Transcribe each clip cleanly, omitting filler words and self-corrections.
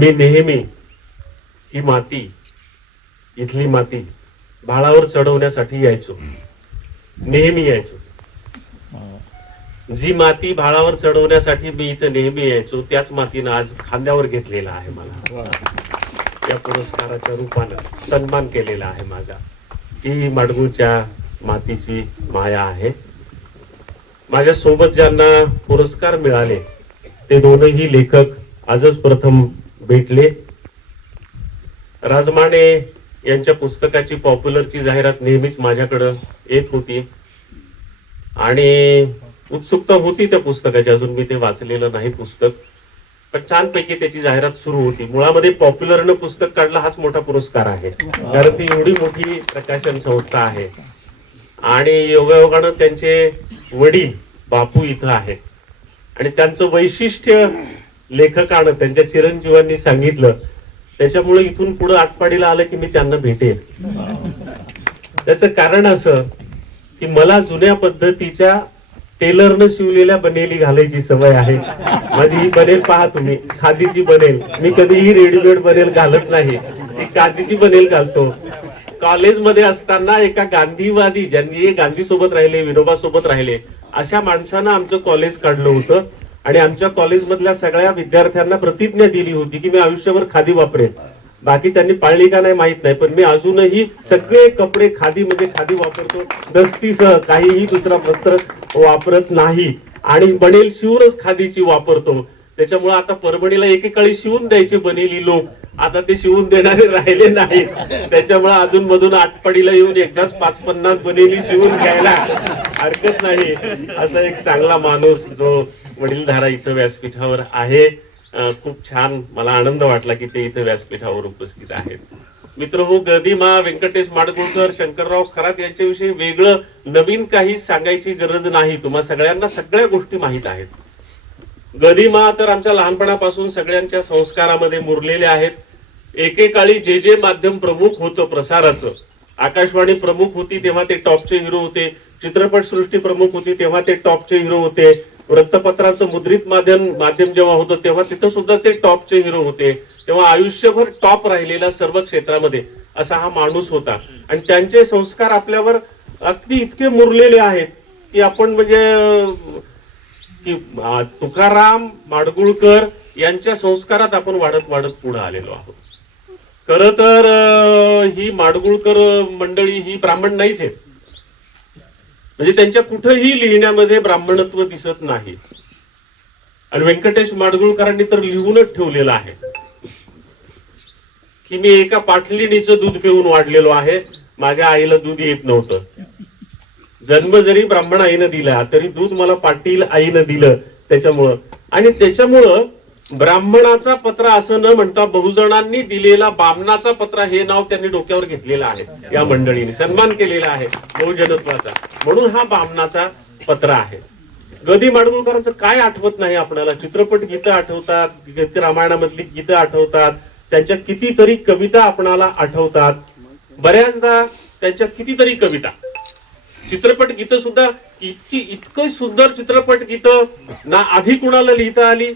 मी नेहमी ही माती, इथली माती भाळावर चढवण्यासाठी यायचो, नेहमी यायचो. जी माती भाळावर चढवण्यासाठी मी इथं नेहमी यायचो, त्याच मातीनं आज खांद्यावर घेतलेला आहे मला. या पुरस्काराच्या रूपानं सन्मान केलेला आहे माझा. ही माडगूळच्या मातीची माया आहे. माझ्या सोबत ज्यांना पुरस्कार मिळाले ते दोनही लेखक आजच प्रथम भेटले. राजमाने यांच्या पुस्तकाची पॉप्युलरची जाहिरात नेहमीच माझ्याकडं येत होती आणि उत्सुकता होती त्या पुस्तकाची. अजून मी ते वाचलेलं नाही पुस्तक, पण छानपैकी त्याची जाहिरात सुरू होती. मुळामध्ये पॉप्युलरनं पुस्तक काढला हाच मोठा पुरस्कार आहे, कारण ती एवढी मोठी प्रकाशन संस्था आहे. आणि योगायोगानं त्यांचे वडील बापू इथं आहेत आणि त्यांचं वैशिष्ट्य लेखकानं त्यांच्या चिरंजीवांनी सांगितलं. त्याच्यामुळे इथून पुढे आटपाडीला आलं की मी त्यांना भेटेल. त्याचं कारण असं की मला जुन्या पद्धतीच्या टेलरनं शिवलेल्या बनेली घालायची सवय आहे. माझी ही बनेल पहा तुम्ही, खादीची बनेल. मी कधीही रेडीमेड बनेल घालत नाही, ती खादीची बनेल घालतो. कॉलेजमध्ये असताना एका गांधीवादी, ज्यांनी गांधी सोबत राहिले, विनोबा सोबत राहिले, अशा माणसानं आमचं कॉलेज काढलं होतं आणि आमच्या कॉलेजमधल्या सगळ्या विद्यार्थ्यांना प्रतिज्ञा दिली होती की मी आयुष्यभर खादी वापरेन. बाकी त्यांनी पाळली का नाही माहित नाही, पण मी अजूनही सगळे कपडे खादी म्हणजे खादी वापरतो, दस्तीसह. काहीही दुसरा वस्त्र वापरत नाही आणि बनेल शिवूनच खादीची वापरतो. त्याच्यामुळे आता परभणीला एकेकाळी शिवून द्यायचे बनेली लोक, आता ते शिवून देणारे राहिले नाही. त्याच्यामुळे अधून मधून आटपाडीला येऊन एकदाच 5-50 बनेली शिवून घ्यायला हरकत नाही. असा एक चांगला माणूस जो वडीलधारा इथं व्यासपीठावर आहे. खूप छान, मला आनंद वाटला की ते इथं व्यासपीठावर उपस्थित आहेत. मित्र हो, गदिमा व्यंकटेश माडगूळकर, शंकरराव खरात यांच्याविषयी वेगळं नवीन काही सांगायची गरज नाही. तुम्हा सगळ्यांना सगळ्या गोष्टी माहीत आहेत. गदिमा तर आमच्या लहानपणापासून सगळ्यांच्या संस्कारामध्ये मुरलेले आहेत. एकेकाळी जे माध्यम प्रमुख होतं प्रसाराचं, आकाशवाणी प्रमुख होती तेव्हा ते टॉपचे हिरो होते, चित्रपट सृष्टी प्रमुख होती तेव्हा ते टॉपचे हिरो होते, वृत्तपत्राचं मुद्रित माध्यम जेव्हा होतं तेव्हा तिथं सुद्धा ते टॉपचे हिरो होते. तेव्हा आयुष्यभर टॉप राहिलेला सर्व क्षेत्रामध्ये असा हा माणूस होता. आणि त्यांचे संस्कार आपल्यावर अगदी इतके मुरलेले आहेत की आपण म्हणजे की तुकाराम माडगूळकर यांच्या संस्कारात आपण वाढत वाढत पुढे आलेलो आहोत. खर तर ही माडगूळकर मंडळी ही ब्राह्मण नाहीच आहे, म्हणजे त्यांच्या कुठेही लिहिण्यामध्ये ब्राह्मणत्व दिसत नाही. आणि व्यंकटेश माडगूळकरांनी तर लिहूनच ठेवलेलं आहे की मी एका पाटलिणीचं दूध पिऊन वाढलेलो आहे, माझ्या आईला दूध येत नव्हतं. जन्म जरी ब्राह्मण आईनं दिला तरी दूध मला पाटील आईनं दिलं. त्याच्यामुळं आणि त्याच्यामुळं ब्राह्मणाचा पत्रा असं न म्हणता बहुजनांनी दिलेला बामणाचा पत्रा हे नाव त्यांनी डोक्यावर घेतलेलं आहे. या मंडळीने सन्मान केलेला आहे बहुजनत्वाचा, म्हणून हा बामणाचा पत्रा आहे. गदी माडगूळकरांचं काय आठवत नाही आपल्याला? चित्रपट गीतं आठवतात, रामायणामधली गीतं आठवतात, त्यांच्या कितीतरी कविता आपणाला आठवतात. बऱ्याचदा त्यांच्या कितीतरी कविता, चित्रपट गीतं सुद्धा इतकं सुंदर चित्रपट गीतं ना आधी कुणाला लिहिता आली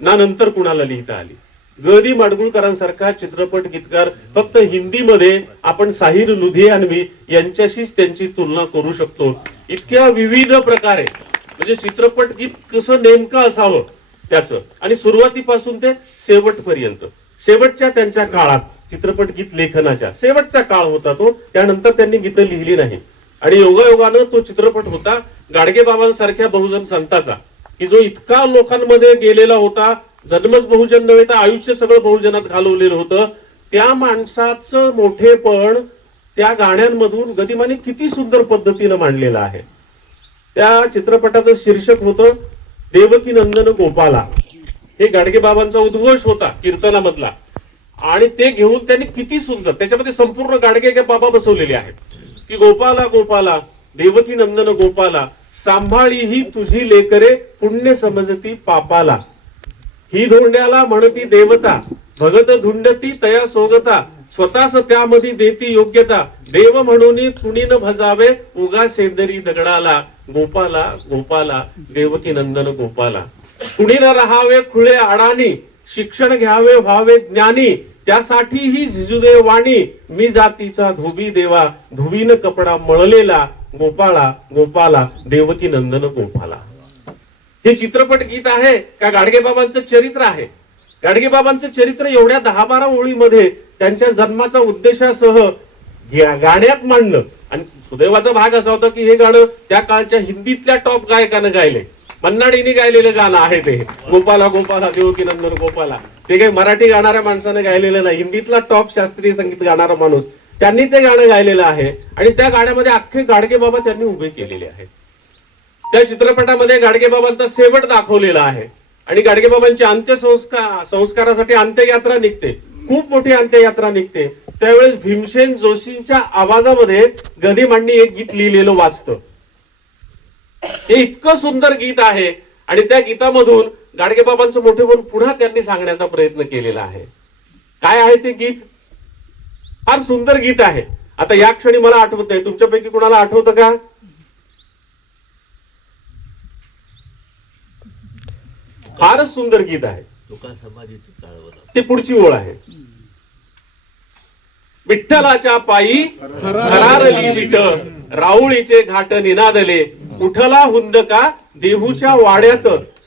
ना नंतर कुणाला लिहिता आली. गदी माडगूळकरांसारखा चित्रपट गीतकार फक्त हिंदीमध्ये आपण साहिर लुधियानवी यांच्याशीच त्यांची तुलना करू शकतो. इतक्या विविध प्रकारे म्हणजे चित्रपट गीत कसं नेमकं असावं त्याचं, आणि सुरुवातीपासून ते शेवटपर्यंत, शेवटच्या त्यांच्या काळात चित्रपट गीत लेखनाच्या शेवटचा काळ होता तो. त्यानंतर त्यांनी गीतं लिहिली नाही. आणि योगायोगानं तो चित्रपट होता गाडगेबाबांसारख्या बहुजन संतांचा, की जो इतका लोकांमध्ये गेलेला होता, जन्मच बहुजन नव्हे तर आयुष्य सगळं बहुजनात घालवलेलं होतं. त्या माणसाचं मोठेपण त्या गाण्यांमधून गदिमाने किती सुंदर पद्धतीनं मांडलेलं आहे. त्या चित्रपटाचं शीर्षक होतं देवकी नंदन गोपाला. हे गाडगेबाबांचा उद्घोष होता कीर्तनामधला, आणि ते घेऊन त्यांनी किती सुंदर त्याच्यामध्ये संपूर्ण गाडगे बाबा बसवलेले आहेत की गोपाला गोपाला देवकी नंदन गोपाला, सांभाळी ही तुझी लेकरे पुण्य समजती पापाला. ही धोंड्याला म्हणती देवता, भगत धुंडती तया सोगता, स्वतःच त्यामध्ये देती योग्यता, देव म्हणून कुणीन भजावे उगा सेंदरी दगडाला. गोपाला गोपाला देवकी नंदन गोपाला, कुणीन राहावे खुळे आडानी, शिक्षण घ्यावे व्हावे ज्ञानी, त्यासाठी ही झिजुदे वाणी, मी जातीचा धोबी देवा, धुवीन कपडा मळलेला, गोपाळा गोपाला देवकी नंदन गोपाला. हे चित्रपट गीत आहे का गाडगेबाबांचं चरित्र आहे? गाडगेबाबांचं चरित्र एवढ्या 10-12 ओळीमध्ये त्यांच्या जन्माचा उद्देशासह गाण्यात मांडलं. आणि सुदैवाचा भाग असा होता की हे गाणं त्या काळच्या हिंदीतल्या टॉप गायकानं गायले. मन्नाडीने गायलेलं गाणं आहे ते, गोपाला गोपाला देवकी नंदन गोपाला. ते काही मराठी गाणाऱ्या माणसानं गायलेलं नाही, हिंदीतला टॉप शास्त्रीय संगीत गाणारा माणूस त्यांनी ते गाणं गायलेलं आहे. आणि त्या गाण्यामध्ये अख्खे गाडगेबाबा त्यांनी उभे केलेले आहेत. त्या चित्रपटामध्ये गाडगेबाबांचा शेवट दाखवलेला आहे. आणि गाडगेबाबांची संस्कारासाठी अंत्ययात्रा निघते, खूप मोठी अंत्ययात्रा निघते. त्यावेळेस भीमसेन जोशींच्या आवाजामध्ये गदिमांनी एक गीत लिहिलेलं वाचतं. हे इतकं सुंदर गीत आहे. आणि त्या गीतामधून गाडगेबाबांचं मोठेपण पुन्हा त्यांनी सांगण्याचा प्रयत्न केलेला आहे. काय आहे ते गीत? फार सुंदर गीत आहे. आता या क्षणी मला आठवत नाही, तुमच्यापैकी कोणाला आठवतं का? फारच सुंदर गीत आहे. ते पुढची ओळ आहे, विठ्ठलाच्या पायी थरारली विठ, राऊळीचे घाट निनादले, उठला हुंदका देहूच्या वाड्यात,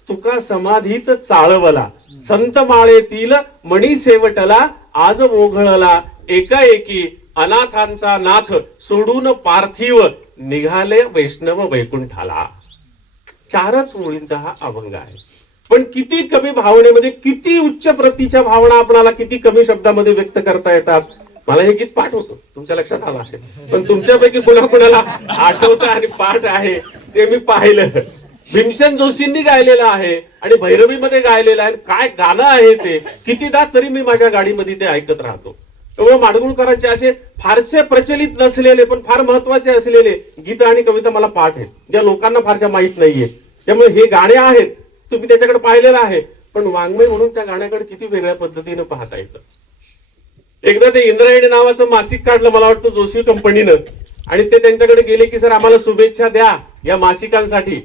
तुका समाधीत चाळवला, संत माळेतील मणी सेवटला, आज ओघळला एकाएकी अनाथांचा नाथ, सोडून पार्थिव निघाले वैष्णव वैकुंठाला. 4च ओळींचा हा अभंग आहे. पण किती कमी भावनेमध्ये, किती उच्च प्रतीच्या भावना आपल्याला किती कमी शब्दामध्ये व्यक्त करता येतात. मला हे गीत पाठ होतं, तुमच्या लक्षात आलं असेल, पण तुमच्यापैकी कुणाकुणाला आठवतं आणि पाठ आहे ते मी पाहिलं. भीमसेन जोशींनी गायलेलं आहे आणि भैरवीमध्ये गायलेलं आहे. काय गाणं आहे ते, कितीदा तरी मी माझ्या गाडीमध्ये ते ऐकत राहतो. त्यामुळे माडगुळकरांचे असे फारसे प्रचलित नसलेले पण फार महत्वाचे असलेले गीत आणि कविता मला पाठ आहेत, ज्या लोकांना फारशा माहित नाहीये. त्यामुळे हे गाणे आहेत, तुम्ही त्याच्याकडे पाहिलेलं आहे, पण वाङ्मय म्हणून त्या गाण्याकडे किती वेगळ्या पद्धतीने पाहता येतं. एकदा ते इंद्रायणी नावाचं मासिक काढलं, मला वाटतं जोशी कंपनीनं, आणि ते त्यांच्याकडे गेले की सर आम्हाला शुभेच्छा द्या या मासिकांसाठी.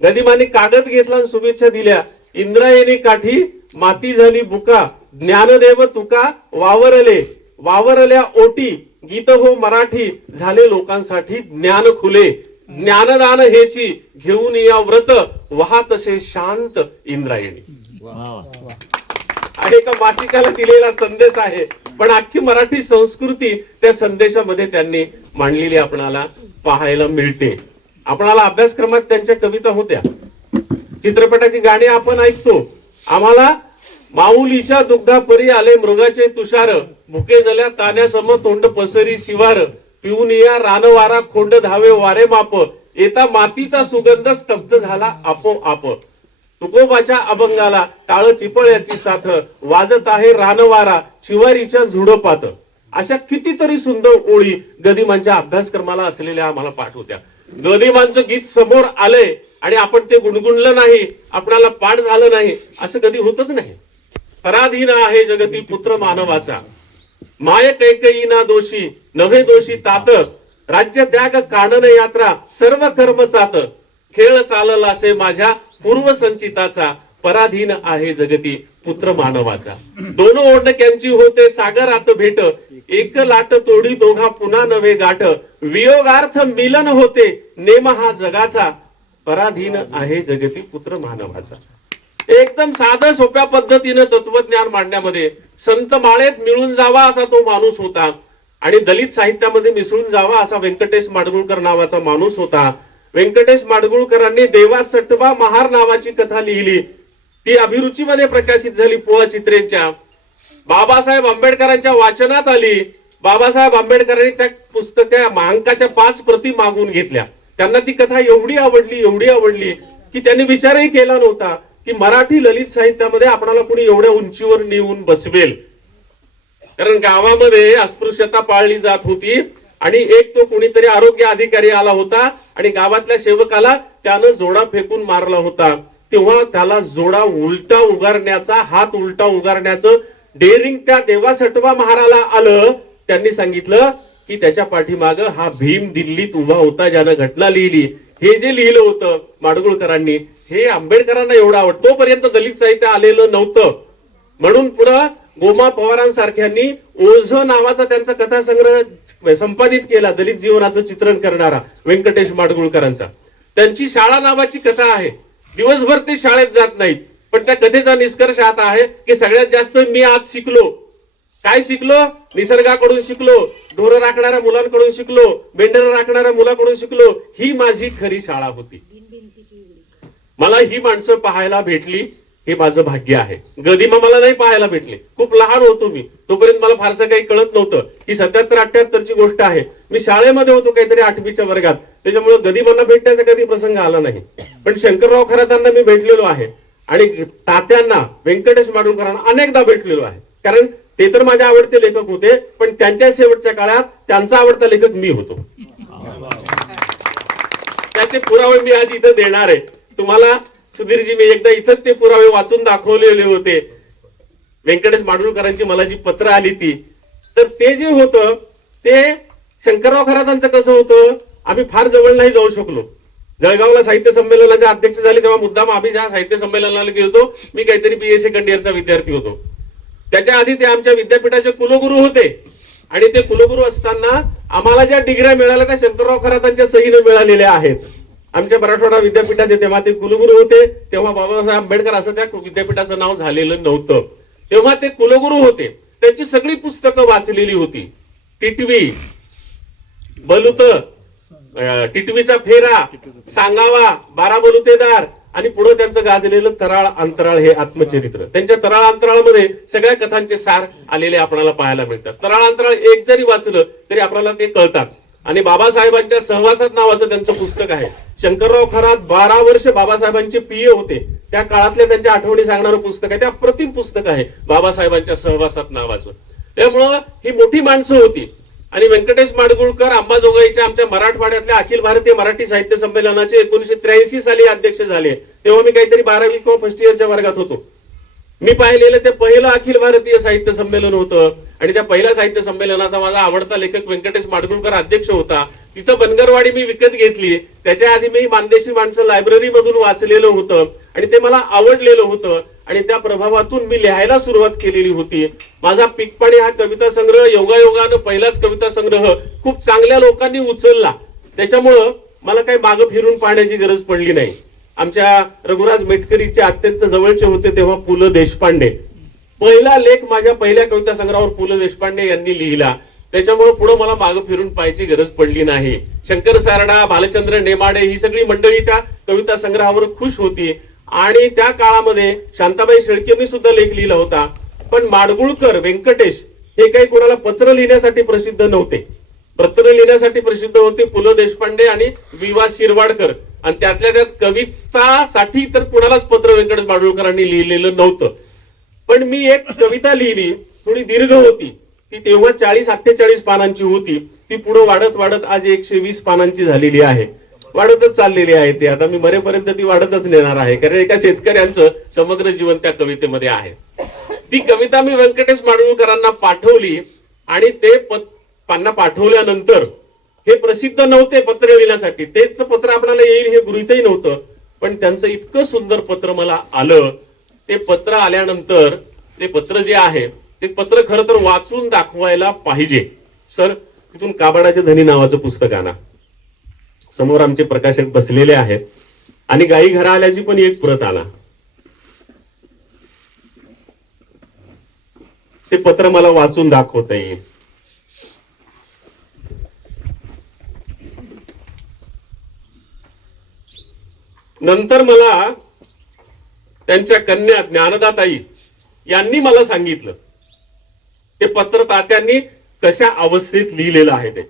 गदिमांनी कागद घेतला आणि शुभेच्छा दिल्या. इंद्रायणी काठी माती झाली बुका, ज्ञानदेव तुका वावरले, वावरल्या ओटी, गीत हो मराठी, झाले लोकांसाठी ज्ञान खुले, ज्ञानदान हेची घेऊन या व्रत, वाहतसे शांत इंद्रायणी. हा एका मासिकाला दिलेला संदेश आहे, पण अख्खी मराठी संस्कृती त्या संदेशामध्ये त्यांनी मांडलेली आपणाला पाहायला मिळते. आपणाला अभ्यासक्रमात त्यांच्या कविता होत्या, चित्रपटाची गाणी आपण ऐकतो. आम्हाला माऊलीच्या दुग्धा परी आले मृगाचे तुषार, भुके झाल्या ताण्यासम तोंड पसरी शिवार, पिऊन या रानवारा खोंड धावे वारे माप, येता मातीचा सुगंध स्तब्ध झाला आपोआप, तुकोबाच्या अभंगाला टाळ चिपळ्याची साथ, वाजत आहे रानवारा शिवारीच्या झुडपात. अशा कितीतरी सुंदर ओळी गदिमांच्या अभ्यासक्रमाला असलेल्या आम्हाला पाठ होत्या. गदिमांचं गीत समोर आलंय आणि आपण ते गुणगुणलं नाही, आपणाला पाठ झालं नाही, असं कधी होतच नाही. पराधीन आहे जगती पुत्र मानवाचा, माय कैकयी ना दोषी नव्हे दोषी तात, राज्य त्याग कानन यात्रा सर्व कर्म चात, खेळ चालला असे माझ्या पूर्व संचिताचा, पराधीन आहे जगती पुत्र मानवाचा. दोन ओढक्यांची होते सागरात भेट, एक लाट तोडी दोघा पुन्हा नवे गाठ, वियोगार्थ मिलन होते नेम हा जगाचा, पराधीन आहे जगती पुत्र मानवाचा. एकदम साधं सोप्या पद्धतीनं तत्वज्ञान मांडण्यामध्ये संत माळेत मिळून जावा असा तो माणूस होता आणि दलित साहित्यामध्ये मिसळून जावा असा व्यंकटेश माडगुळकर नावाचा माणूस होता. व्यंकटेश माडगुळकरांनी देवा सटवा महार नावाची कथा लिहिली, ती अभिरुचीमध्ये प्रकाशित झाली पोहा चित्रेच्या. बाबासाहेब आंबेडकरांच्या वाचनात आली. बाबासाहेब आंबेडकरांनी त्या पुस्तका महांकाच्या 5 प्रती मागून घेतल्या. त्यांना ती कथा एवढी आवडली की त्यांनी विचारही केला नव्हता की मराठी ललित साहित्यामध्ये आपणाला कोणी एवढ्या उंचीवर नेऊन बसवेल. कारण गावामध्ये अस्पृश्यता पाळली जात होती आणि एक तो कोणीतरी आरोग्य अधिकारी आला होता आणि गावातल्या सेवकाला त्यानं जोडा फेकून मारला होता. तेव्हा त्याला जोडा उलटा उगारण्याचा, हात उलटा उगारण्याचं डेअरिंग त्या देवा सटवा महाराला आलं. त्यांनी सांगितलं की त्याच्या पाठीमाग हा भीम दिल्लीत उभा होता ज्यानं घटना लिहिली. हे जे लिहिलं होतं माडगुळकरांनी, हे आंबेडकरांना एवढं आवडतं. तोपर्यंत दलित साहित्य आलेलं नव्हतं. म्हणून पुढं गोमा पवारांसारख्यांनी ओझं नावाचा त्यांचा कथासंग्रह संपादित केला, दलित जीवनाचं चित्रण करणारा व्यंकटेश माडगुळकरांचा. त्यांची शाळा नावाची कथा आहे. दिवसभर ते शाळेत जात नाहीत, पण त्या कथेचा निष्कर्ष आता आहे की सगळ्यात जास्त मी आज शिकलो. काय शिकलो? निसर्गाकडून शिकलो, ढोरं राखणाऱ्या मुलांकडून शिकलो, मेंढरं राखणाऱ्या मुलाकडून शिकलो. ही माझी खरी शाळा होती. मला ही माणसं पाहायला भेटली, हे माझं भाग्य आहे. गदिमा मला नाही पाहायला भेटले, खूप लहान होतो मी, तोपर्यंत मला फारसं काही कळत नव्हतं. ही 77-78ची गोष्ट आहे. मी शाळेमध्ये होतो काहीतरी 8वीच्या वर्गात, त्याच्यामुळे गदिमांना भेटण्याचा कधी प्रसंग आला नाही. पण शंकरराव खरातांना मी भेटलेलो आहे आणि तात्यांना, व्यंकटेश माडगुळकरांना अनेकदा भेटलेलो आहे. कारण ते तर माझे आवडते लेखक होते, पण त्यांच्या शेवटच्या काळात त्यांचा आवडता लेखक मी होतो. त्याचे पुरावे मी आज इथं देणार आहे तुम्हाला. सुधीरजी, मी एकदा इथंच ते पुरावे वाचून दाखवलेले होते. व्यंकटेश माडगुळकरांची मला जी पत्र आली ती, तर ते जे होतं ते शंकरराव खरातांचं कसं होतं, आम्ही फार जवळ नाही जाऊ शकलो. जळगावला साहित्य संमेलनाचे अध्यक्ष झाले तेव्हा मुद्दाम आम्ही ज्या साहित्य संमेलनाला गेलो, मी काहीतरी BA सेकंड इयरचा विद्यार्थी होतो. त्याच्या आधी ते आमच्या विद्यापीठाचे कुलगुरू होते आणि ते कुलगुरू असताना आम्हाला ज्या डिग्र्या मिळाल्या त्या शंकरराव खरातांच्या सहीने मिळालेल्या आहेत. आमच्या मराठवाडा विद्यापीठाचे तेव्हा ते कुलगुरू होते. तेव्हा बाबासाहेब आंबेडकर असं त्या विद्यापीठाचं नाव झालेलं नव्हतं. तेव्हा ते कुलगुरू होते. त्यांची सगळी पुस्तकं वाचलेली होती. टिटवी, बलुत, टिटवीचा फेरा, सांगावा, 12 बलुतेदार आणि पुढे त्यांचं गाजलेलं तराळ अंतराळ हे आत्मचरित्र. त्यांच्या तराळ अंतराळमध्ये सगळ्या कथांचे सार आलेले आपल्याला पाहायला मिळतात. तराळ अंतराळ एक जरी वाचलं तरी आपल्याला ते कळतात. आणि बाबासाहेबांच्या सहवासात नावाचं त्यांचं पुस्तक आहे. शंकरराव खरात 12 वर्ष बाबासाहेबांचे PA होते, त्या काळातल्या त्यांच्या आठवणी सांगणारं पुस्तक आहे. ते अप्रतिम पुस्तक आहे बाबासाहेबांच्या सहवासात नावाचं. त्यामुळं ही मोठी माणसं होती. आणि व्यंकटेश माडगुळकर अंबाजोगाईच्या आमच्या मराठवाड्यातल्या अखिल भारतीय मराठी साहित्य संमेलनाचे 1983 साली अध्यक्ष झाले. तेव्हा मी काहीतरी 12वी किंवा फर्स्ट इयरच्या वर्गात होतो. मी पाहिलेलं ते पहिलं अखिल भारतीय साहित्य संमेलन होतं आणि त्या पहिल्या साहित्य संमेलनाचा माझा आवडता लेखक व्यंकटेश माडगुळकर अध्यक्ष होता. तिथं बनगरवाडी मी विकत घेतली. त्याच्या आधी मी मानदेशी माणसं लायब्ररी मधून वाचलेलं होतं आणि ते मला आवडलेलं होतं आणि त्या प्रभावातून मी लिहायला सुरुवात केलेली होती. माझा पीकपाणी हा कविता संग्रह योगायोगानं पहिलाच कविता संग्रह खूप चांगल्या लोकांनी उचलला. त्याच्यामुळं मला काही मागं फिरून पाहण्याची गरज पडली नाही. आमच्या रघुराज मेटकरीचे अत्यंत जवळचे होते तेव्हा पु ल देशपांडे. पहिला लेख माझ्या पहिल्या कविता संग्रहावर पु ल देशपांडे यांनी लिहिला. त्याच्यामुळे पुढे मला मागं फिरून पाहायची गरज पडली नाही. शंकर सारडा, भालचंद्र नेमाडे ही सगळी मंडळी त्या कविता संग्रहावर खुश होती. आणि त्या काळामध्ये शांताबाई शेळकेंनी सुद्धा लेख लिहिला होता. पण माडगुळकर व्यंकटेश हे काही कोणाला पत्र लिहिण्यासाठी प्रसिद्ध नव्हते. पत्र लिहिण्यासाठी प्रसिद्ध होते पु ल देशपांडे आणि वि.वा. शिरवाडकर. आणि त्यातल्या त्यात कवितासाठी तर कुणालाच पत्र व्यंकटेश माडगुळकरांनी लिहिलेलं नव्हतं. पण मी एक कविता लिहिली, थोडी दीर्घ होती. ती तेव्हा 40-48 पानांची होती. ती पुढे वाढत वाढत आज 120 पानांची झालेली आहे. वाढतच चाललेली आहे. ती आता मी मरेपर्यंत ती वाढतच नेणार आहे, कारण एका शेतकऱ्यांचं समग्र जीवन त्या कवितेमध्ये आहे. ती कविता मी व्यंकटेश माडगुळकरांना पाठवली आणि ते पाना पाठवल्यानंतर हे प्रसिद्ध नव्हते पत्र लिहिण्यासाठी. तेच पत्र आपल्याला येईल हे गृहीतही नव्हतं. पण त्यांचं इतकं सुंदर पत्र मला आलं. ते पत्र आल्यानंतर ते पत्र जे आहे ते पत्र खरं तर वाचून दाखवायला पाहिजे. सर, तिथून काबाडाचे धनी नावाचं पुस्तक आणा. समोर आमचे प्रकाशक बसलेले आहेत. आणि गाई घरा आल्याची पण एक प्रत आणा. ते पत्र मला वाचून दाखवता येईल. नंतर मला त्यांच्या कन्या ज्ञानदाताई यांनी मला सांगितलं ते पत्र तात्यांनी कशा अवस्थेत लिहिलेलं आहे ते.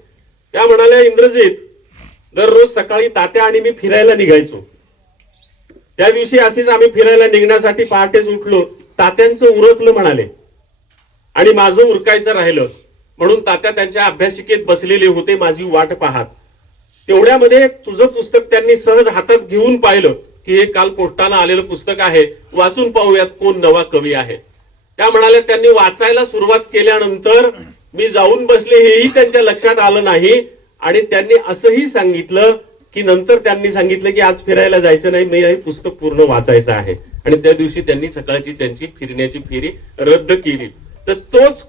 त्या म्हणाल्या, इंग्रजीत दररोज सकाळी तात्या आणि मी फिरायला निघायचो. त्या दिवशी असेच आम्ही फिरायला निघण्यासाठी पहाटेच उठलो. तात्यांचं उरकलं म्हणाले आणि माझं उरकायचं राहिलं. म्हणून तात्या त्यांच्या अभ्यासिकेत बसलेले होते, माझी वाट पाहत. तेवढ्यामध्ये तुझं पुस्तक त्यांनी सहज हातात घेऊन पाहिलं की हे काल पोस्टानं आलेलं पुस्तक आहे, वाचून पाहूयात कोण नवा कवी आहे. त्या म्हणाल्या, त्यांनी वाचायला सुरुवात केल्यानंतर मी जाऊन बसले हेही त्यांच्या लक्षात आलं नाही. आणि त्यांनी असंही सांगितलं की नंतर त्यांनी सांगितलं की आज फिरायला जायचं नाही, मी हे पुस्तक पूर्ण वाचायचं आहे. आणि त्या दिवशी त्यांनी सकाळची त्यांची फिरण्याची फेरी रद्द केली. तर तोच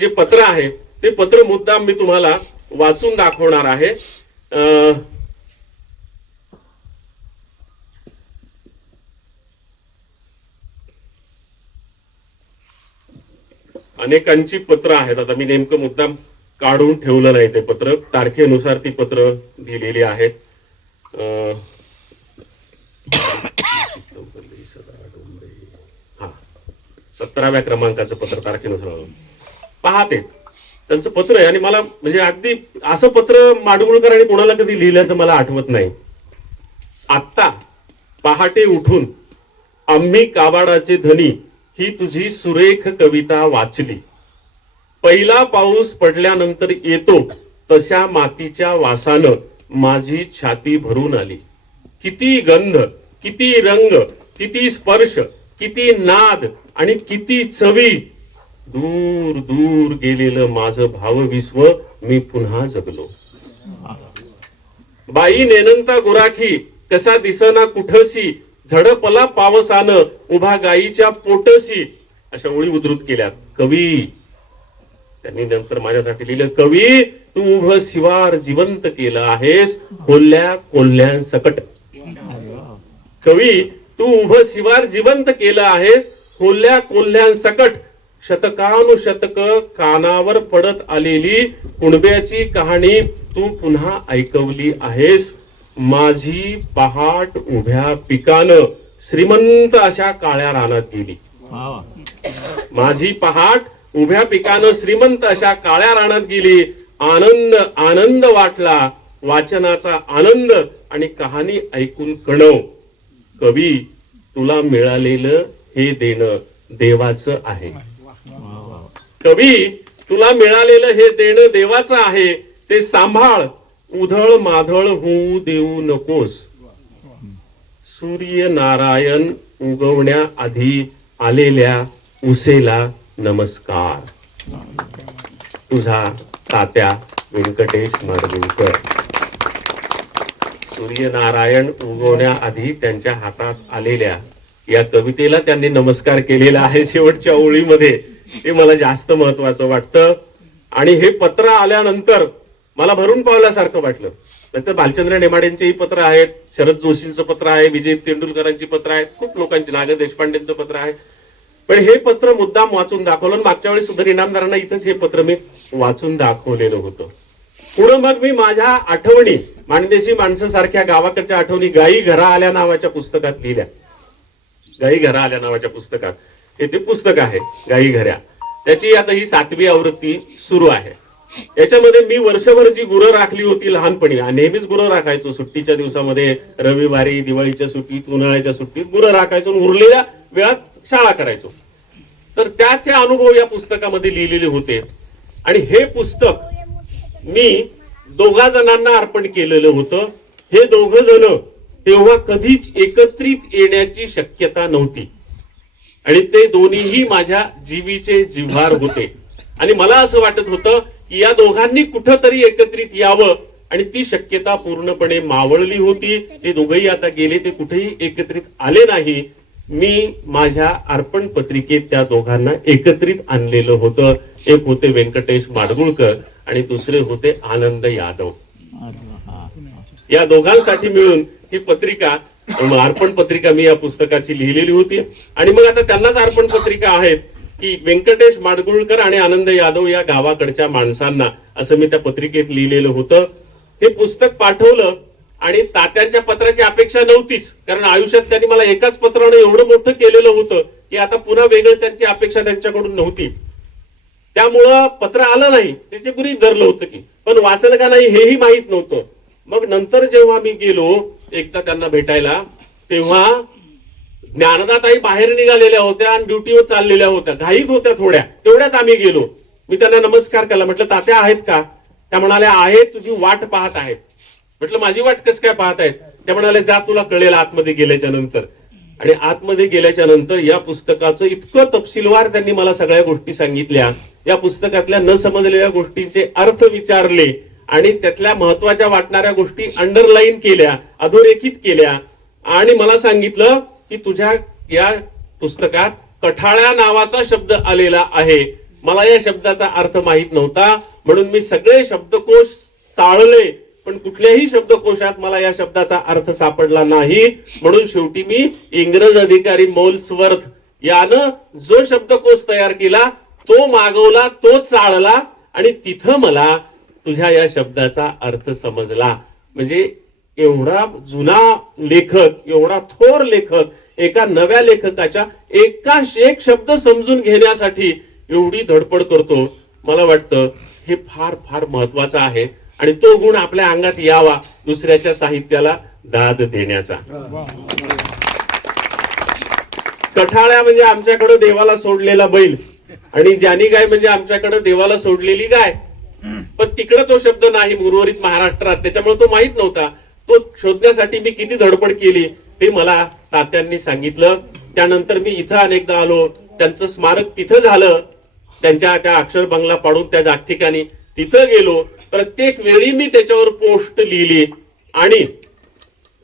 जे पत्र आहे ते पत्र मुद्दाम मी तुम्हाला वाचून दाखवणार आहे. अनेकांची पत्र आहेत. आता मी नेमकं मुद्दाम काढून ठेवलं नाही ते पत्र, तारखेनुसार ती पत्र दिलेली आहेत. 17व्या क्रमांकाचं पत्र तारखेनुसार पाहते त्यांचं पत्र आहे. आणि मला म्हणजे अगदी असं पत्र माडगुळकर आणि कोणाला कधी लिहिल्याचं मला आठवत नाही. आत्ता पहाटे उठून आम्ही काबाडाचे धनी ही तुझी सुरेख कविता वाचली. पहिला पाऊस पडल्यानंतर येतो तशा मातीच्या वासानं माझी छाती भरून आली. किती गंध, किती रंग, किती स्पर्श, किती नाद आणि किती चवी. दूर दूर गेलेलं माझं भावविश्व मी पुन्हा जगलो. बाई नेनंता गुराखी कसा दिसना कुठसी, झडपला पावसानं उभा गाईच्या पोटसी. अशा ओळी उद्धृत केल्या. कवी त्यांनी नंतर माझ्यासाठी लिहिलं, कवी तू उभं शिवार जिवंत केलं आहेस कोल्ह्या कोल्ह्यांसकट. कवी तू उभं शिवार जिवंत केलं आहेस कोल्ह्या कोल्ह्यांसकट. शतकानुशतक कानावर पडत आलेली कुणब्याची कहाणी तू पुन्हा ऐकवली आहेस. माझी पहाट उभ्या पिकानं श्रीमंत अशा काळ्या रानात गेली. माझी पहाट उभ्या पिकानं श्रीमंत अशा काळ्या रानात गेली. आनंद आनंद वाटला, वाचनाचा आनंद आणि कहाणी ऐकून कणव. कवी तुला मिळालेलं हे देणं देवाचं आहे. कवी तुला मिळालेलं हे देणं देवाचं आहे. ते सांभाळ, उधळ माधळ होऊ देऊ नकोस. सूर्य नारायण उगवण्या आधी आलेल्या उसेला नमस्कार. तुझा तात्या व्यंकटेश माडगुळकर. सूर्यनारायण उगवण्याआधी त्यांच्या हातात आलेल्या या कवितेला त्यांनी नमस्कार केलेला आहे शेवटच्या ओळीमध्ये. ते मला जास्त महत्वाचं वाटतं. आणि हे पत्र आल्यानंतर मला भरून पावल्यासारखं वाटलं. नंतर भालचंद्र नेमाडेंचेही पत्र आहेत, शरद जोशींचं पत्र आहे, विजय तेंडुलकरांची पत्र आहेत, खूप लोकांची, नागर देशपांडेंचं पत्र आहे. पण हे पत्र मुद्दाम वाचून दाखवलं. मागच्या वेळी सुद्धा इनामदारांना इथंच हे पत्र मी वाचून दाखवलेलं होतं. पुढे मग मी माझ्या आठवणी, माणदेशी माणसं सारख्या गावाकडच्या आठवणी गाई घरा आल्या नावाच्या पुस्तकात लिहिल्या. गाई घरा आल्या नावाच्या पुस्तकात हे ते पुस्तक आहे गाई घऱ्या. त्याची आता ही 7वी आवृत्ती सुरू आहे. याच्यामध्ये मी वर्षभर जी गुरं राखली होती लहानपणी, नेहमीच गुरं राखायचो सुट्टीच्या दिवसामध्ये, रविवारी, दिवाळीच्या सुट्टीत, उन्हाळ्याच्या सुट्टीत गुरं राखायचो, उरलेल्या वेळात शाळा करायचो. तर त्याचे अनुभव या पुस्तकामध्ये लिहिलेले होते. आणि हे पुस्तक मी 2 जणांना अर्पण केलेलं होतं. हे 2 जण तेव्हा कधीच एकत्रित येण्याची शक्यता नव्हती. आणि ते दोन्हीही माझ्या जीवीचे जिव्हार होते. आणि मला असं वाटत होतं की या दोघांनी कुठंतरी एकत्रित यावं, आणि ती शक्यता पूर्णपणे मावळली होती. ते दोघंही आता गेले, ते कुठेही एकत्रित आले नाही. मी माझ्या अर्पण पत्रिकेत त्या दोघांना एकत्रित आणलेलं होतं. एक होते व्यंकटेश माडगुळकर आणि दुसरे होते आनंद यादव. या दोघांसाठी मिळून ही पत्रिका, अर्पण पत्रिका मी या पुस्तकाची लिहिलेली होती. आणि मग आता त्यांनाच अर्पण पत्रिका आहेत की व्यंकटेश माडगुळकर आणि आनंद यादव या गावाकडच्या माणसांना, असं मी त्या पत्रिकेत लिहिलेलं होतं. हे पुस्तक पाठवलं आणि तात्यांच्या पत्राची अपेक्षा नव्हतीच, कारण आयुष्यात त्यांनी मला एकाच पत्राने एवढं मोठं केलेलं होतं की आता पुन्हा वेगळं त्यांची अपेक्षा त्यांच्याकडून नव्हती. त्यामुळं पत्र आलं नाही, त्याचे गृहीत धरलं होतं की, पण वाचलं का नाही हेही माहित नव्हतं. मग नंतर जेव्हा मी गेलो एकदा त्यांना भेटायला, तेव्हा ज्ञानदाताई बाहेर निघालेल्या होत्या आणि ड्युटीवर चाललेल्या होत्या, घाईत होत्या थोड्या. तेवढ्यात आम्ही गेलो. मी त्यांना नमस्कार केला. म्हटलं तात्या आहेत का? त्या म्हणाल्या आहेत, तुझी वाट पाहत आहेत. म्हटलं माझी वाट कस काय पाहत आहेत? त्या म्हणाले जा तुला कळेल आतमध्ये गेल्याच्या नंतर. आणि आतमध्ये गेल्याच्या नंतर या पुस्तकाचं इतकं तपशीलवार त्यांनी मला सगळ्या गोष्टी सांगितल्या. या पुस्तकातल्या न समजलेल्या गोष्टींचे अर्थ विचारले आणि त्यातल्या महत्वाच्या वाटणाऱ्या गोष्टी अंडरलाईन केल्या, अधोरेखित केल्या. आणि मला सांगितलं की तुझ्या या पुस्तकात कठाळ्या नावाचा शब्द आलेला आहे. मला या शब्दाचा अर्थ माहित नव्हता, म्हणून मी सगळे शब्दकोश चाळले, पण कुठल्याही शब्दकोशात मला या शब्दाचा अर्थ सापडला नाही. म्हणून शेवटी मी इंग्रज अधिकारी मोल्सवर्थ यानं जो शब्दकोश तयार केला तो मागवला, तो चाळला आणि तिथं मला तुझ्या या शब्दाचा अर्थ समजला. म्हणजे एवढा जुना लेखक, एवढा थोर लेखक एका नव्या लेखकाच्या एक शब्द समजून घेण्यासाठी एवढी धडपड करतो. मला वाटतं हे फार फार महत्वाचं आहे आणि तो गुण आपल्या अंगात यावा, दुसऱ्याच्या साहित्याला दाद देण्याचा. कठाळ्या म्हणजे आमच्याकडे देवाला सोडलेला बैल आणि जानी गाय म्हणजे आमच्याकडे देवाला सोडलेली गाय. पण तिकडे तो शब्द नाही उर्वरित महाराष्ट्रात, त्याच्यामुळे तो माहित नव्हता. तो शोधण्यासाठी मी किती धडपड केली ते मला तात्यांनी सांगितलं. त्यानंतर मी इथं अनेकदा आलो, त्यांचं स्मारक तिथं झालं, त्यांच्या त्या अक्षर बंगला पाडून त्या ठिकाणी तिथं गेलो. प्रत्येक वेळी मी त्याच्यावर पोस्ट लिहिली. आणि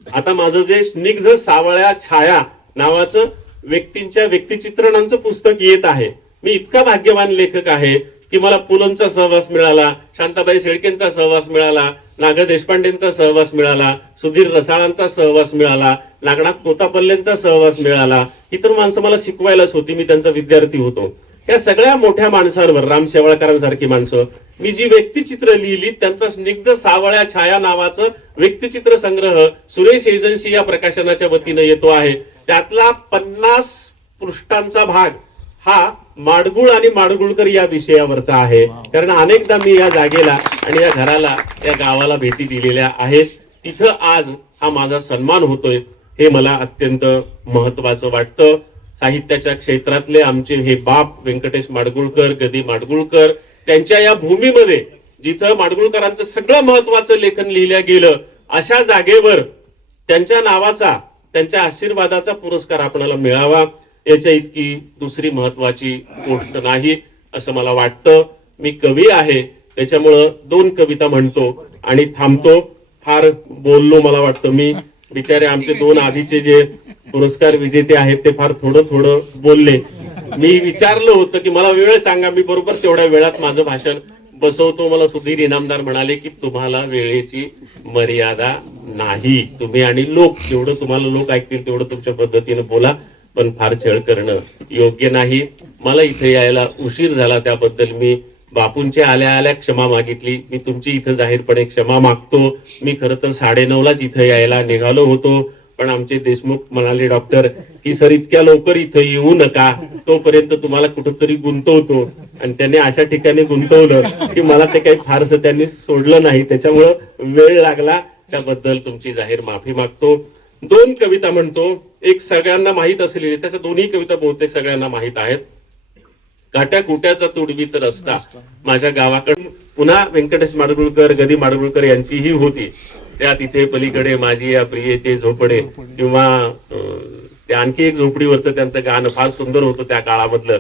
आता माझं जे स्निग्ध सावळ्या छाया नावाचं व्यक्तींच्या व्यक्तिचित्रणांचं पुस्तक येत आहे. मी इतका भाग्यवान लेखक आहे की मला पुलंचा सहवास मिळाला, शांताबाई शेळकेंचा सहवास मिळाला, नाग देशपांडेंचा सहवास मिळाला, सुधीर रसाळांचा सहवास मिळाला, नागनाथ कोतापल्लेंचा सहवास मिळाला. ही तर माणसं मला शिकवायलाच होती, मी त्यांचा विद्यार्थी होतो. या सगळ्या मोठ्या माणसांवर, राम शेवाळकरांसारखी माणसं, मी जी व्यक्तिचित्र लिहिली त्यांचा स्निग्ध सावळ्या छाया नावाचं व्यक्तिचित्र संग्रह सुरेश एजन्सी या प्रकाशनाच्या वतीनं येतो आहे. त्यातला 50 पृष्ठांचा भाग हा माडगुळ आणि माडगुळकर या विषयावरचा आहे. कारण अनेकदा मी या जागेला आणि या घराला, या गावाला भेटी दिलेल्या आहेत. तिथं आज हा माझा सन्मान होतोय हे मला अत्यंत महत्वाचं वाटतं. साहित्याच्या क्षेत्रातले आमचे हे बाप व्यंकटेश माडगुळकर, गदी माडगुळकर, त्यांच्या या भूमीमध्ये जिथं माडगुळकरांचं सगळं महत्वाचं लेखन लिहिलं गेलं, अशा जागेवर त्यांच्या नावाचा, त्यांच्या आशीर्वादाचा पुरस्कार आपल्याला मिळावा, याच्या इतकी दुसरी महत्वाची गोष्ट नाही असं मला वाटतं. मी कवी आहे, त्याच्यामुळं 2 कविता म्हणतो आणि थांबतो. फार बोललो मला वाटतं मी. बिचारे आमचे 2 आधीचे जे पुरस्कार विजेते आहेत ते फार थोडं बोलले. मी विचारलं होतं की मला वेळ सांगा, मी बरोबर तेवढ्या वेळात माझं भाषण बसवतो. मला सुधीर इनामदार म्हणाले की तुम्हाला वेळेची मर्यादा नाही, तुम्ही आणि लोक, जेवढं तुम्हाला लोक ऐकतील तेवढं तुमच्या पद्धतीने बोला, पण फार छळ करणं योग्य नाही. मला इथे यायला उशीर झाला त्याबद्दल मी बापूंच्या आल्या आल्या क्षमा मागितली. मी तुमची इथं जाहीरपणे क्षमा मागतो. मी खरं तर 9:30लाच इथं यायला निघालो होतो, पण आमचे देशमुख म्हणाले डॉक्टर की सर इतक्या लवकर इथं येऊ नका, तोपर्यंत तुम्हाला कुठंतरी गुंतवतो. आणि त्यांनी अशा ठिकाणी गुंतवलं की मला ते काही फारसं त्यांनी सोडलं नाही, त्याच्यामुळं वेळ लागला. त्याबद्दल तुमची जाहीर माफी मागतो. 2 कविता म्हणतो. एक सगळ्यांना माहित असलेली, त्याच्या दोन्ही कविता बहुतेक सगळ्यांना माहित आहेत. काट्या कुट्याचा तुडवीत रस्ता माझ्या गावाकडे. पुन्हा व्यंकटेश माडगुळकर, गदी माडगुळकर यांचीही होती. त्या तिथे पलीकडे माझी या प्रियेचे झोपडे, किंवा ते आणखी एक झोपडीवरचं त्यांचं गाणं फार सुंदर होतं त्या काळामधलं.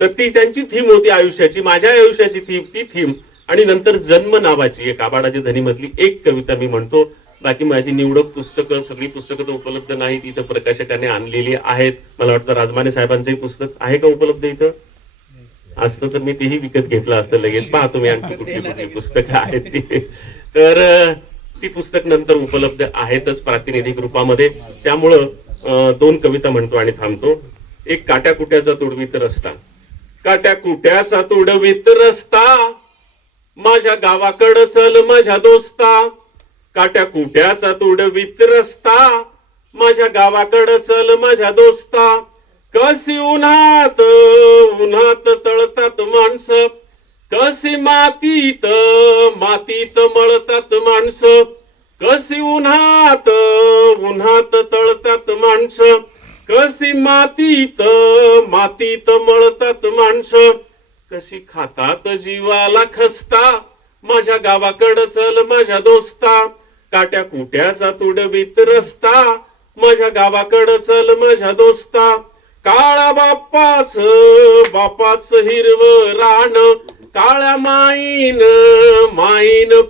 तर ती त्यांची थीम होती आयुष्याची, माझ्या आयुष्याची थीम, ती थीम. आणि नंतर जन्म नावाची एक आबाडाची धनी मधली एक कविता मी म्हणतो. बाकी माझी निवडक पुस्तकं, सगळी पुस्तकं तर उपलब्ध नाहीत, इथं प्रकाशकाने आणलेली आहेत. मला वाटतं राजमाने साहेबांचंही पुस्तक आहे का उपलब्ध इथं? असतं तर मी तेही विकत घेतलं असतं लगेच. पहा तुम्ही आणखी कुठली कुठली पुस्तकं आहेत ती. तर ती पुस्तक नंतर उपलब्ध आहेतच प्रातिनिधिक रूपामध्ये. त्यामुळं 2 कविता म्हणतो आणि थांबतो. एक काट्या कुट्याचा तुडवीत रस्ता. काट्या कुट्याचा तुडवीत रस्ता माझ्या गावाकडं चल माझ्या दोस्ता. काट्या कुट्याचा तुडवीत रस्ता माझ्या गावाकडं चल माझ्या दोस्ता. कशी उन्हात उन्हात तळतात माणसं, कशी मातीत मातीत मळतात माणसं. कशी उन्हात उन्हात तळतात माणसं, कशी मातीत मातीत मळतात माणसं. कशी खातात जीवाला खस्ता माझ्या गावाकडं चल माझ्या दोस्ता. काट्या कुट्याचा तुडवीत रस्ता माझ्या गावाकडं चल माझ्या दोस्ता. काळा बापाच हिरवं रान, काळ्या माईन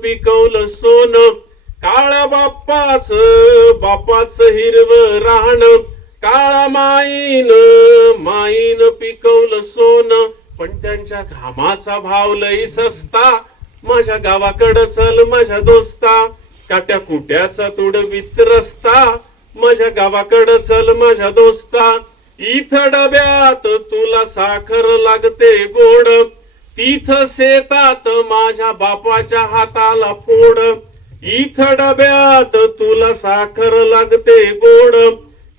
पिकवलं सोनं. काळ्या बापाच हिरवं रान, काळा माईन पिकवलं सोनं, पण त्यांच्या घामाचा भाव लई सस्ता. माझ्या गावाकडं चल माझ्या दोस्ता, काट्या कुट्याचा तुडवीत रस्ता. माझ्या गावाकडं चल माझ्या दोस्ता, इथं डब्यात तुला साखर लागते गोड, तिथं शेतात माझ्या बापाच्या हाताला फोड. इथं डब्यात तुला साखर लागते गोड,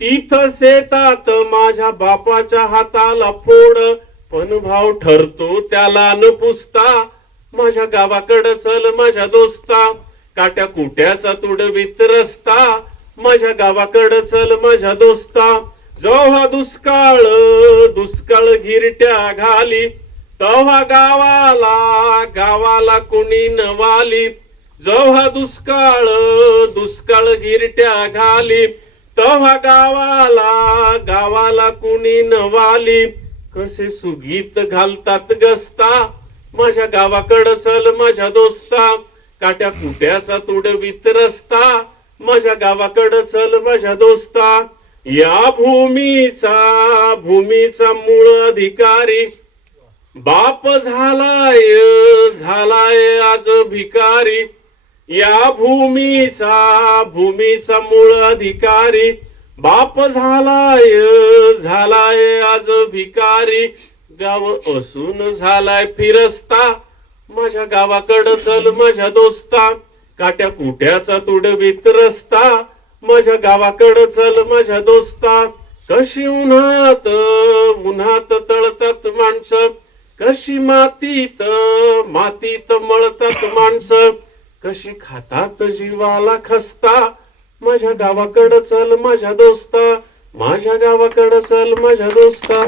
तिथं शेतात माझ्या बापाच्या हाताला फोड. पण भाव ठरतो त्याला न पुसता. माझ्या गावाकडं चल माझ्या दोस्ता, काट्या कुट्याचा तुडवीत रस्ता. माझ्या गावाकडं चल माझ्या दोस्ता, जेव्हा दुष्काळ घिरट्या घाली, तेव्हा गावाला कुणी न वाली. जेव्हा दुष्काळ घिरट्या घाली, तेव्हा गावाला कुणी न वाली. कसे सुगीत घालतात गस्ता. माझ्या गावाकडं चल माझ्या दोस्ता, काट्या कुट्याचा तुडवीत रस्ता. माझ्या गावाकडं चल माझ्या दोस्ता, या भूमीचा मूळ अधिकारी बाप झालाय आज भिकारी. या भूमीचा मूळ अधिकारी बाप झालाय आज भिकारी. गाव असून झालाय फिरस्ता. माझ्या गावाकडं चल माझ्या दोस्ता, काट्या कुट्याचा तुडवीत रस्ता. माझ्या गावाकडं चल माझ्या दोस्ता, कशी उन्हात तळतात माणसं, कशी मातीत मळतात माणसं, कशी खातात जीवाला खस्ता. माझ्या गावाकडं चल माझ्या दोस्ता, माझ्या गावाकडं चल माझ्या दोस्ता.